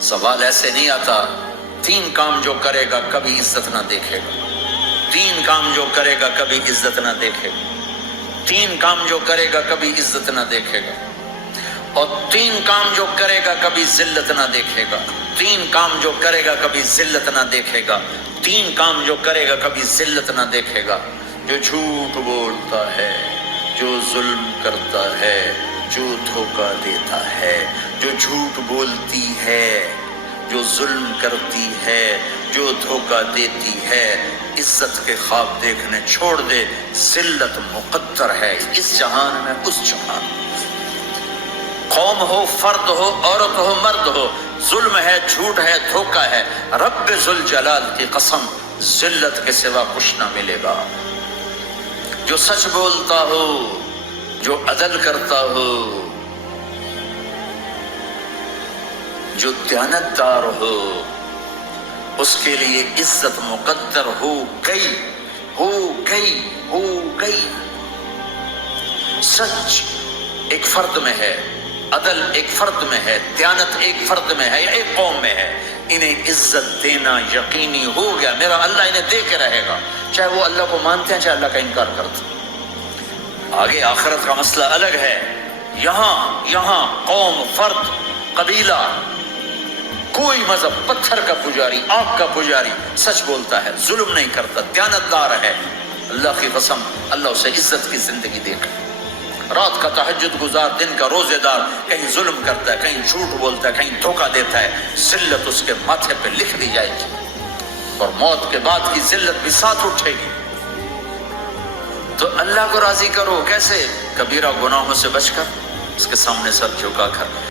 سوال ایسے نہیں آتا 3 کام جو کرے گا کبھی عزت نہ دیکھے گا، 3 کام جو کرے گا کبھی عزت نہ دیکھے گا، 3 کام جو کرے گا کبھی عزت نہ دیکھے گا، اور 3 کام جو کرے گا کبھی ذلت نہ دیکھے گا، 3 کام جو کرے گا کبھی ذلت نہ دیکھے گا، 3 کام جو کرے گا کبھی ذلت نہ دیکھے گا۔ جو جھوٹ بولتا ہے، جو ظلم کرتا ہے، جو دھوکہ دیتا ہے، جو جھوٹ بولتی ہے، جو ظلم کرتی ہے، جو دھوکہ دیتی ہے، عزت کے خواب دیکھنے چھوڑ دے، ذلت مقدر ہے اس جہان میں اس جہان میں۔ قوم ہو، فرد ہو، عورت ہو، مرد ہو، ظلم ہے، جھوٹ ہے، دھوکہ ہے، رب ذوالجلال کی قسم ذلت کے سوا کچھ نہ ملے گا۔ جو سچ بولتا ہو، جو عدل کرتا ہو، جو دیانتدار ہو، اس کے لیے عزت مقدر ہو گئی، ہو گئی، ہو گئی۔ سچ ایک فرد میں ہے، عدل ایک فرد میں ہے، دیانت ایک فرد میں ہے یا ایک قوم میں ہے، انہیں عزت دینا یقینی ہو گیا۔ میرا اللہ انہیں دے کے رہے گا، چاہے وہ اللہ کو مانتے ہیں چاہے اللہ کا انکار کرتے ہیں۔ آگے آخرت کا مسئلہ الگ ہے۔ یہاں قوم، فرد، قبیلہ، کوئی مذہب، پتھر کا پجاری، آگ کا پجاری سچ بولتا ہے، ظلم نہیں کرتا، دیانتدار ہے، اللہ کی قسم اللہ اسے عزت کی زندگی دے گا۔ رات کا تہجد گزار، دن کا روزے دار، کہیں ظلم کرتا ہے، کہیں جھوٹ بولتا ہے، کہیں دھوکہ دیتا ہے، ذلت اس کے ماتھے پہ لکھ دی جائے گی، اور موت کے بعد کی ذلت بھی ساتھ اٹھے گی۔ تو اللہ کو راضی کرو، کیسے؟ کبیرہ گناہوں سے بچ کر، اس کے سامنے سر جھکا کر،